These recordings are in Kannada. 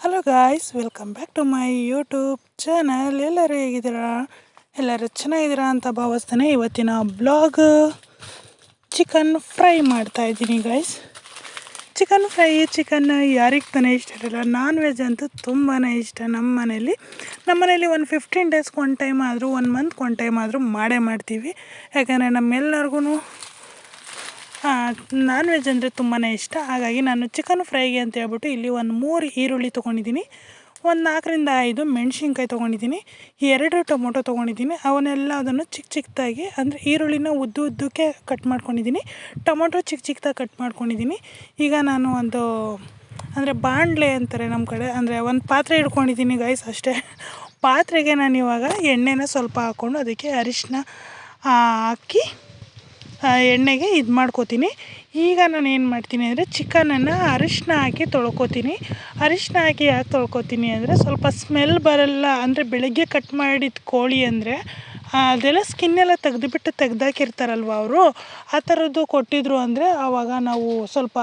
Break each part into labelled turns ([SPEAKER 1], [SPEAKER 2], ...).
[SPEAKER 1] Hello guys welcome back to my YouTube channel ಎಲ್ಲರೂ ಹೇಗಿದ್ದೀರಾ? ಎಲ್ಲರೂ ಚೆನ್ನಾಗಿದ್ದೀರಾ ಅಂತ ಭಾವಿಸ್ತಾನೆ. ಇವತ್ತಿನ ಬ್ಲಾಗ್ ಚಿಕನ್ ಫ್ರೈ ಮಾಡ್ತಾ ಇದ್ದೀನಿ ಗಾಯ್ಸ್ ಚಿಕನ್ ಫ್ರೈ ಚಿಕನ್ ಯಾರಿಗೆ ತಾನೇ ಇಷ್ಟ ಇರಲ್ಲ? ನಾನ್ ವೆಜ್ ಅಂತೂ ತುಂಬಾ ಇಷ್ಟ ನಮ್ಮ ಮನೇಲಿ. ನಮ್ಮ ಮನೇಲಿ ಒಂದು ಫಿಫ್ಟೀನ್ ಡೇಸ್ಗೆ ಒನ್ ಟೈಮ್ ಆದರೂ ಒನ್ ಮಂತ್ಗೆ ಒನ್ ಟೈಮ್ ಆದರೂ ಮಾಡೇ ಮಾಡ್ತೀವಿ. ಯಾಕಂದರೆ ನಮ್ಮೆಲ್ಲರಿಗೂ ನಾನ್ ವೆಜ್ ಅಂದರೆ ತುಂಬಾ ಇಷ್ಟ. ಹಾಗಾಗಿ ನಾನು ಚಿಕನ್ ಫ್ರೈಗೆ ಅಂತ ಹೇಳ್ಬಿಟ್ಟು ಇಲ್ಲಿ ಒಂದು ಮೂರು ಈರುಳ್ಳಿ ತೊಗೊಂಡಿದ್ದೀನಿ. ಒಂದು ನಾಲ್ಕರಿಂದ ಐದು ಮೆಣಸಿನ್ಕಾಯಿ ತೊಗೊಂಡಿದ್ದೀನಿ. ಎರಡು ಟೊಮೊಟೊ ತೊಗೊಂಡಿದ್ದೀನಿ. ಅವನ್ನೆಲ್ಲ ಅದನ್ನು ಚಿಕ್ಕ ಚಿಕ್ಕದಾಗಿ ಅಂದರೆ ಈರುಳ್ಳಿನ ಉದ್ದು ಉದ್ದಕ್ಕೆ ಕಟ್ ಮಾಡ್ಕೊಂಡಿದ್ದೀನಿ. ಟೊಮೊಟೊ ಚಿಕ್ಕ ಚಿಕ್ಕದಾಗಿ ಕಟ್ ಮಾಡ್ಕೊಂಡಿದ್ದೀನಿ. ಈಗ ನಾನು ಒಂದು ಅಂದರೆ ಬಾಣಲೆ ಅಂತಾರೆ ನಮ್ಮ ಕಡೆ. ಅಂದರೆ ಒಂದು ಪಾತ್ರೆ ಇಟ್ಕೊಂಡಿದ್ದೀನಿ ಗೈಸ್ ಅಷ್ಟೇ. ಪಾತ್ರೆಗೆ ನಾನು ಇವಾಗ ಎಣ್ಣೆನ ಸ್ವಲ್ಪ ಹಾಕ್ಕೊಂಡು ಅದಕ್ಕೆ ಅರಿಶಿನ ಹಾಕಿ ಎಣ್ಣೆಗೆ ಇದು ಮಾಡ್ಕೋತೀನಿ. ಈಗ ನಾನು ಏನು ಮಾಡ್ತೀನಿ ಅಂದರೆ ಚಿಕನನ್ನು ಅರಿಶಿನ ಹಾಕಿ ತೊಳ್ಕೊತೀನಿ. ಅರಿಶಿನ ಹಾಕಿ ಯಾಕೆ ತೊಳ್ಕೊತೀನಿ ಅಂದರೆ ಸ್ವಲ್ಪ ಸ್ಮೆಲ್ ಬರಲ್ಲ ಅಂದರೆ ಬೆಳಗ್ಗೆ ಕಟ್ ಮಾಡಿದ ಕೋಳಿ ಅಂದರೆ ಅದೆಲ್ಲ ಸ್ಕಿನ್ನೆಲ್ಲ ತೆಗೆದುಬಿಟ್ಟು ತೆಗ್ದಾಕಿರ್ತಾರಲ್ವ ಅವರು? ಆ ಥರದ್ದು ಕೊಟ್ಟಿದ್ರು ಅಂದರೆ ಆವಾಗ ನಾವು ಸ್ವಲ್ಪ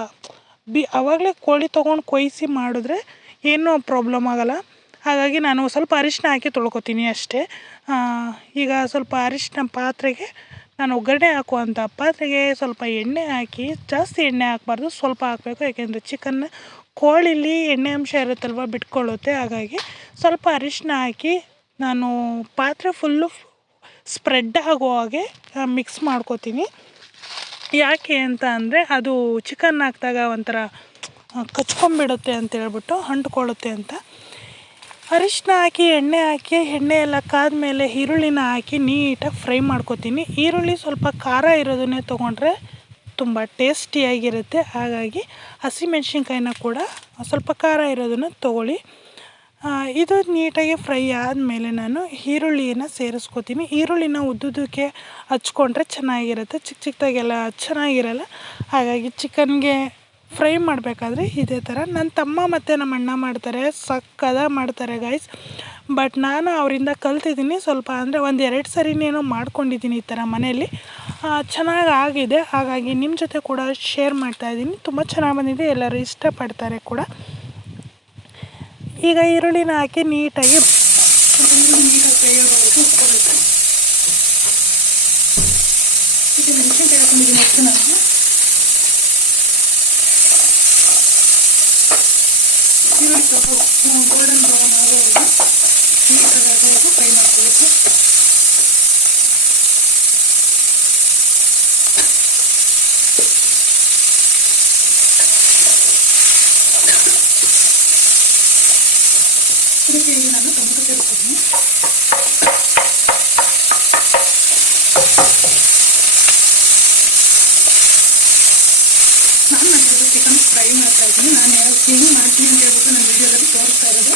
[SPEAKER 1] ಬಿ ಆವಾಗಲೇ ಕೋಳಿ ತೊಗೊಂಡು ಕೊಯ್ಸಿ ಮಾಡಿದ್ರೆ ಏನೂ ಪ್ರಾಬ್ಲಮ್ ಆಗೋಲ್ಲ. ಹಾಗಾಗಿ ನಾನು ಸ್ವಲ್ಪ ಅರಿಶಿನ ಹಾಕಿ ತೊಳ್ಕೊತೀನಿ ಅಷ್ಟೇ. ಈಗ ಸ್ವಲ್ಪ ಅರಿಶಿನ ಪಾತ್ರೆಗೆ ನಾನು ಒಗ್ಗರಣೆ ಹಾಕುವಂಥ ಪಾತ್ರೆಗೆ ಸ್ವಲ್ಪ ಎಣ್ಣೆ ಹಾಕಿ ಜಾಸ್ತಿ ಎಣ್ಣೆ ಹಾಕಬಾರ್ದು, ಸ್ವಲ್ಪ ಹಾಕಬೇಕು. ಯಾಕೆಂದರೆ ಚಿಕನ್ ಕೋಳಿಲಿ ಎಣ್ಣೆ ಅಂಶ ಇರುತ್ತಲ್ವ ಬಿಟ್ಕೊಳ್ಳುತ್ತೆ. ಹಾಗಾಗಿ ಸ್ವಲ್ಪ ಅರಿಶಿನ ಹಾಕಿ ನಾನು ಪಾತ್ರೆ ಫುಲ್ಲು ಸ್ಪ್ರೆಡ್ ಆಗೋ ಹಾಗೆ ಮಿಕ್ಸ್ ಮಾಡ್ಕೋತೀನಿ. ಯಾಕೆ ಅಂತ ಅಂದರೆ ಅದು ಚಿಕನ್ ಹಾಕಿದಾಗ ಒಂಥರ ಕಚ್ಕೊಂಬಿಡುತ್ತೆ ಅಂತ ಹೇಳ್ಬಿಟ್ಟು ಅಂಟ್ಕೊಳ್ಳುತ್ತೆ ಅಂತ. ಅರಿಶಿನ ಹಾಕಿ, ಎಣ್ಣೆ ಹಾಕಿ, ಎಣ್ಣೆ ಎಲ್ಲ ಕಾದ್ಮೇಲೆ ಈರುಳ್ಳಿನ ಹಾಕಿ ನೀಟಾಗಿ ಫ್ರೈ ಮಾಡ್ಕೊತೀನಿ. ಈರುಳ್ಳಿ ಸ್ವಲ್ಪ ಖಾರ ಇರೋದನ್ನೇ ತೊಗೊಂಡ್ರೆ ತುಂಬ ಟೇಸ್ಟಿಯಾಗಿರುತ್ತೆ. ಹಾಗಾಗಿ ಹಸಿಮೆಣ್ಸಿನ್ಕಾಯಿನ ಕೂಡ ಸ್ವಲ್ಪ ಖಾರ ಇರೋದನ್ನು ತೊಗೊಳ್ಳಿ. ಇದು ನೀಟಾಗಿ ಫ್ರೈ ಆದಮೇಲೆ ನಾನು ಈರುಳ್ಳಿಯನ್ನು ಸೇರಿಸ್ಕೊತೀನಿ. ಈರುಳ್ಳಿನ ಉದ್ದುದಕ್ಕೆ ಹಚ್ಕೊಂಡ್ರೆ ಚೆನ್ನಾಗಿರುತ್ತೆ. ಚಿಕ್ಕ ಚಿಕ್ಕದಾಗೆಲ್ಲ ಚೆನ್ನಾಗಿರಲ್ಲ. ಹಾಗಾಗಿ ಚಿಕನ್ಗೆ ಫ್ರೈ ಮಾಡಬೇಕಾದ್ರೆ ಇದೇ ಥರ. ನನ್ನ ತಮ್ಮ ಮತ್ತು ನಮ್ಮ ಅಣ್ಣ ಮಾಡ್ತಾರೆ, ಸಕ್ಕದ ಮಾಡ್ತಾರೆ ಗೈಸ್ ಬಟ್ ನಾನು ಅವರಿಂದ ಕಲ್ತಿದ್ದೀನಿ ಸ್ವಲ್ಪ ಅಂದರೆ ಒಂದು ಎರಡು ಸರಿನೇನೋ ಮಾಡ್ಕೊಂಡಿದ್ದೀನಿ ಈ ಥರ ಮನೆಯಲ್ಲಿ. ಚೆನ್ನಾಗಿ ಆಗಿದೆ. ಹಾಗಾಗಿ ನಿಮ್ಮ ಜೊತೆ ಕೂಡ ಶೇರ್ ಮಾಡ್ತಾಯಿದ್ದೀನಿ ತುಂಬ ಚೆನ್ನಾಗಿ ಬಂದಿದೆ. ಎಲ್ಲರೂ ಇಷ್ಟಪಡ್ತಾರೆ ಕೂಡ. ಈಗ ಈರುಳ್ಳಿನ ಹಾಕಿ ನೀಟಾಗಿ ನೀಟಾಗಿ ಫ್ರೈ ಆಗೋವರೆಗೂ ಉಟ್ಕೋಬೇಕು ಈಗ ಮೆಣಸಿನ್ಕಾಯಿ ಹಾಕೊಂಡಿದ್ದೀನಿ ಅಷ್ಟು ನಾನು ಈರುಳ್ಳಿ ಸ್ವಲ್ಪ ಗೋಲ್ಡನ್ ಬ್ರೌನ್ ಆಗೋವರೆಗೂ ನೀಟಾಗಿ ಆಗೋವರೆಗೂ ಫ್ರೈ ಮಾಡ್ಕೋಬೇಕು ಇದಕ್ಕೆ ನಾನು ಟೊಮೆಟೊ ಸೇರಿಸ್ಕೊತೀನಿ ನಾನು ಮಾಡಿರೋದು ಚಿಕನ್ ಫ್ರೈ ಮಾಡ್ತಾ ಇದ್ದೀನಿ. ನಾನು ಹೆಂಗೆ ಮಾಡ್ತೀನಿ ಅಂತ ಹೇಳ್ಬಿಟ್ಟು ನನ್ನ ವಿಡಿಯೋದಲ್ಲಿ ತೋರಿಸ್ತಾ ಇರೋದು.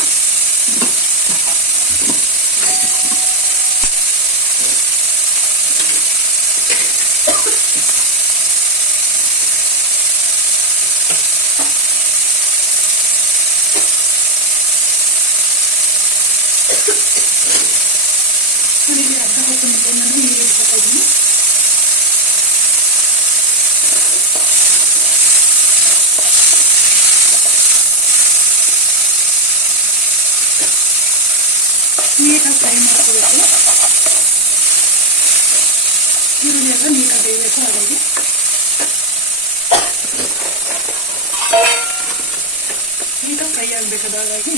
[SPEAKER 1] ನೀಟಾಗಿ ಫ್ರೈ ಮಾಡ್ಕೋಬೇಕು ಈರುಳ್ಳಿ ಎಲ್ಲ ನೀಟಾಗಿ ಬೇಯಬೇಕು ಹಾಗಾಗಿ ನೀಟಾಗಿ ಫ್ರೈ ಆಗಬೇಕದು ಹಾಗಾಗಿ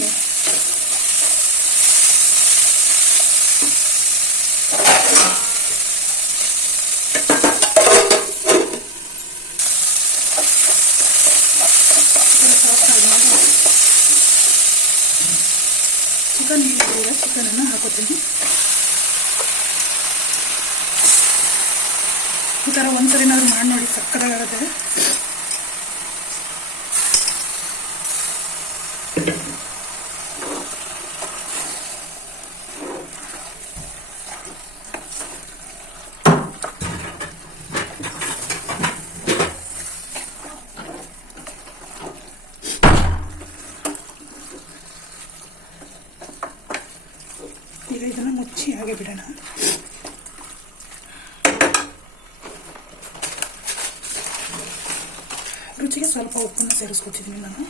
[SPEAKER 1] ಈ ಥರ ಒಂದ್ಸರಿನಾದ್ರು ಮಾಡಿ ನೋಡಿ ಸಕ್ಕತ್ತಾಗುತ್ತೆ ಬಿಡೋಣ ರುಚಿಗೆ ಸ್ವಲ್ಪ ಉಪ್ಪನ್ನು ಸೇರಿಸ್ಕೊತಿದ್ದೀನಿ ನಾನು.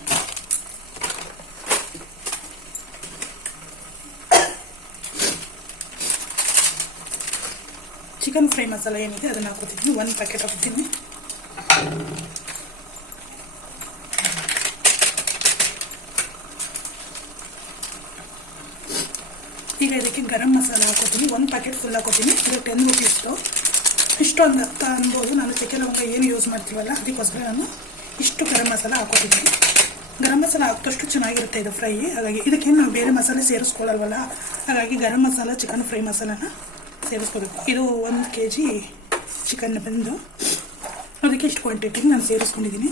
[SPEAKER 1] ಚಿಕನ್ ಫ್ರೈ ಮಸಾಲ ಏನಿದೆ ಅದನ್ನು ಹಾಕೋತಿದ್ದೀನಿ ಒಂದು ಪ್ಯಾಕೆಟ್ ಹಾಕ್ತೀನಿ ಈಗ ಇದಕ್ಕೆ ಗರಂ ಮಸಾಲ ಹಾಕೋತೀನಿ ಒಂದು ಪ್ಯಾಕೆಟ್ ಫುಲ್ ಹಾಕೋತೀನಿ ಇದು ಟೆನ್ ರುಪೀಸ್ದು ಇಷ್ಟೊಂದು ಅಂತ ಅನ್ಬೋದು. ನಾನು ಚಕ್ಕೆ ಲವಂಗ ಏನು ಯೂಸ್ ಮಾಡ್ತೀವಲ್ಲ, ಅದಕ್ಕೋಸ್ಕರ ನಾನು ಇಷ್ಟು ಗರಂ ಮಸಾಲ ಹಾಕೋತಿದ್ದೀನಿ ಗರಂ ಮಸಾಲ ಹಾಕಿದಷ್ಟು ಚೆನ್ನಾಗಿರುತ್ತೆ ಇದು ಫ್ರೈ. ಹಾಗಾಗಿ ಇದಕ್ಕೇನು ನಾವು ಬೇರೆ ಮಸಾಲೆ ಸೇರಿಸ್ಕೊಳ್ಳಲ್ವಲ್ಲ? ಹಾಗಾಗಿ ಗರಂ ಮಸಾಲ ಚಿಕನ್ ಫ್ರೈ ಮಸಾಲಾನ ಸೇರಿಸ್ಕೋಬೇಕು. ಇದು ಒಂದು ಕೆ ಜಿ ಚಿಕನ್ ಬಂದು. ಅದಕ್ಕೆ ಇಷ್ಟು ಕ್ವಾಂಟಿಟಿಗೆ ನಾನು ಸೇರಿಸ್ಕೊಂಡಿದ್ದೀನಿ.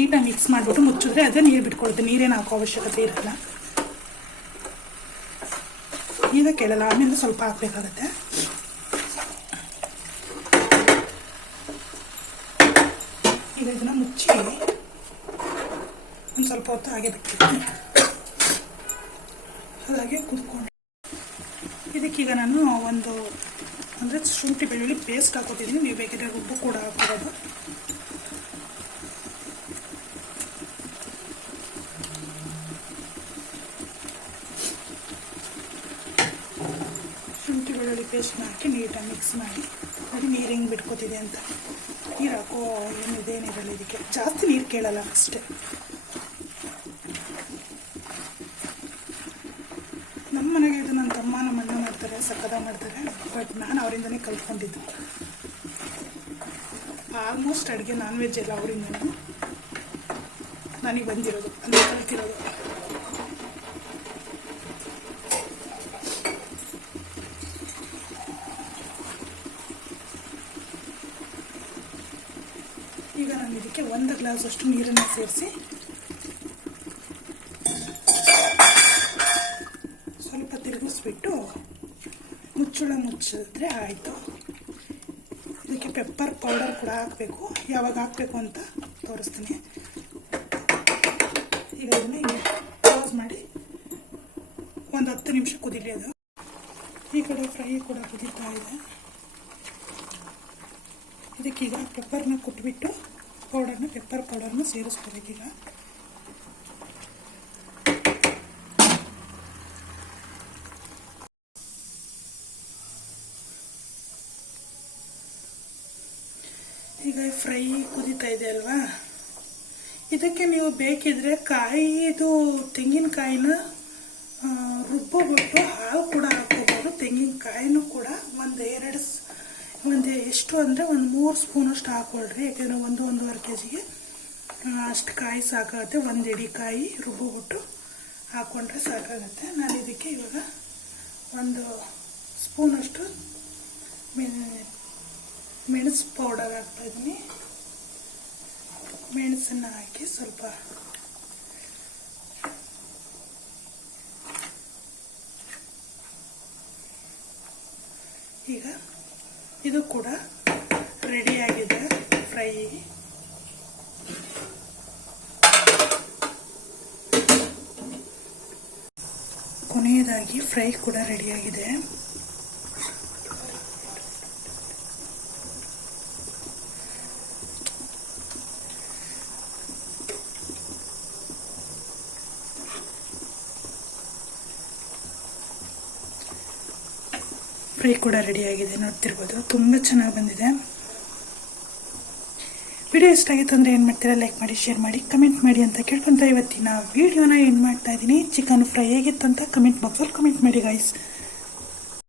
[SPEAKER 1] ನೀಟಾಗಿ ಮಿಕ್ಸ್ ಮಾಡಿಬಿಟ್ಟು ಮುಚ್ಚಿದ್ರೆ ಅದೇ ನೀರು ಬಿಟ್ಕೊಳುತ್ತೆ ನೀರೇನು ಹಾಕೋ ಅವಶ್ಯಕತೆ ಇರಲ್ಲ. ಈಗ ಕೇಳಲ್ಲ ಆಮೇಲೆ ಸ್ವಲ್ಪ ಹಾಕಬೇಕಾಗತ್ತೆ. ಈಗ ಇದನ್ನು ಮುಚ್ಚಿ ಒಂದು ಸ್ವಲ್ಪ ಹೊತ್ತು ಹಾಗೆ ಬಿಟ್ಟಿರ್ತೀನಿ ಹಾಗೆ ಕುದ್ಕೊಂಡು. ಇದಕ್ಕೀಗ ನಾನು ಒಂದು, ಅಂದರೆ ಶುಂಠಿ ಬೆಳ್ಳುಳ್ಳಿ ಪೇಸ್ಟ್ ಹಾಕೋತಿದ್ದೀನಿ ನೀವು ಬೇಕಿದ್ರೆ ರುಬ್ಬು ಕೂಡ ಹಾಕೋಬೋದು ಪೇಸ್ಟ್ನ ಹಾಕಿ ನೀಟಾಗಿ ಮಿಕ್ಸ್ ಮಾಡಿ. ನೋಡಿ ನೀರು ಹೆಂಗೆ ಬಿಟ್ಕೋತಿದೆ ಅಂತ. ನೀರು ಹಾಕೋ ಏನಿದೆ ನೀರಲ್ಲಿ ಇದಕ್ಕೆ. ಜಾಸ್ತಿ ನೀರು ಕೇಳಲ್ಲ ಅಷ್ಟೇ. ನಮ್ಮ ಮನೆಗೆ ಇದು ನನ್ನ ತಮ್ಮ ನಮ್ಮ ಅಣ್ಣ ಮಾಡ್ತಾರೆ ಸಕ್ಕದ ಮಾಡ್ತಾರೆ. ಬಟ್ ನಾನು ಅವರಿಂದನೇ ಕಲ್ತ್ಕೊಂಡಿದ್ದು. ಆಲ್ಮೋಸ್ಟ್ ಅಡುಗೆ ನಾನ್ ವೆಜ್ ಎಲ್ಲ ಅವರಿಂದ ನನಗೆ ಬಂದಿರೋದು, ಅಂದರೆ ಕಲ್ತಿರೋದು ಈಗ ನಾನು ಇದಕ್ಕೆ ಒಂದು ಗ್ಲಾಸ್ ಅಷ್ಟು ನೀರನ್ನು ಸೇರಿಸಿ. ಸ್ವಲ್ಪ ತಿರುಗಿಸ್ಬಿಟ್ಟು ಮುಚ್ಚಳ ಮುಚ್ಚಿದ್ರೆ ಆಯಿತು. ಇದಕ್ಕೆ ಪೆಪ್ಪರ್ ಪೌಡರ್ ಕೂಡ ಹಾಕಬೇಕು. ಯಾವಾಗ ಹಾಕಬೇಕು ಅಂತ ತೋರಿಸ್ತೀನಿ. ಈಗ ಇದನ್ನು ಕ್ಲೋಸ್ ಮಾಡಿ ಒಂದು ಹತ್ತು ನಿಮಿಷ ಕುದಿಲಿ ಅದು. ಈ ಕಡೆ ಫ್ರೈ ಕೂಡ ಕುದೀತಾ ಇದೆ. ಇದಕ್ಕೀಗ ಪೆಪ್ಪರ್ನ ಕುಟ್ಬಿಟ್ಟು ಪೌಡರ್ನ ಪೆಪ್ಪರ್ ಪೌಡರ್ನ ಸೇರಿಸ್ಕೋಬೇಕೀಗ ಈಗ. ಫ್ರೈ ಕುದೀತಾ ಇದೆ ಅಲ್ವಾ? ಇದಕ್ಕೆ ನೀವು ಬೇಕಿದ್ರೆ ಕಾಯಿದು ತೆಂಗಿನಕಾಯಿನ ರುಬ್ಬೋಬಿಟ್ಟು ಹಾಲು ಕೂಡ ಹಾಕೋಬೋದು ತೆಂಗಿನಕಾಯಿನೂ ಕೂಡ ಒಂದು ಎರಡು ಒಂದು, ಎಷ್ಟು ಅಂದರೆ ಒಂದು ಮೂರು ಸ್ಪೂನಷ್ಟು ಹಾಕ್ಕೊಳ್ರಿ ಯಾಕೆಂದರೆ ಒಂದು ಒಂದೂವರೆ ಕೆ ಜಿಗೆ ಅಷ್ಟು ಕಾಯಿ ಸಾಕಾಗುತ್ತೆ, ಒಂದು ಇಡೀ ಕಾಯಿ ರುಬ್ಬಿಬಿಟ್ಟು ಹಾಕ್ಕೊಂಡ್ರೆ ಸಾಕಾಗುತ್ತೆ. ನಾನು ಇದಕ್ಕೆ ಇವಾಗ ಒಂದು ಸ್ಪೂನಷ್ಟು ಮೆಣಸು ಪೌಡರ್ ಹಾಕ್ತಾಯಿದ್ದೀನಿ ಮೆಣಸನ್ನು ಹಾಕಿ ಸ್ವಲ್ಪ ಈಗ ಇದು ಕೂಡ ರೆಡಿ ಆಗಿದೆ ಫ್ರೈ ಕೊನೆಯದಾಗಿ ಫ್ರೈ ಕೂಡ ರೆಡಿಯಾಗಿದೆ ಫ್ರೈ ಕೂಡ ರೆಡಿಯಾಗಿದೆ ನೋಡ್ತಿರ್ಬೋದು. ತುಂಬ ಚೆನ್ನಾಗಿ ಬಂದಿದೆ. ವಿಡಿಯೋ ಇಷ್ಟ ಆಗಿತ್ತು ಅಂದರೆ ಏನು ಮಾಡ್ತೀರಾ? ಲೈಕ್ ಮಾಡಿ ಶೇರ್ ಮಾಡಿ ಕಮೆಂಟ್ ಮಾಡಿ ಅಂತ ಕೇಳ್ಕೊತಾ ಇವತ್ತಿನ ವಿಡಿಯೋನ ಏನು ಮಾಡ್ತಾ ಇದ್ದೀನಿ? ಚಿಕನ್ ಫ್ರೈ ಹೇಗಿತ್ತು ಅಂತ ಕಮೆಂಟ್ ಬಾಕ್ಸಲ್ಲಿ ಕಮೆಂಟ್ ಮಾಡಿ ಗಾಯ್ಸ್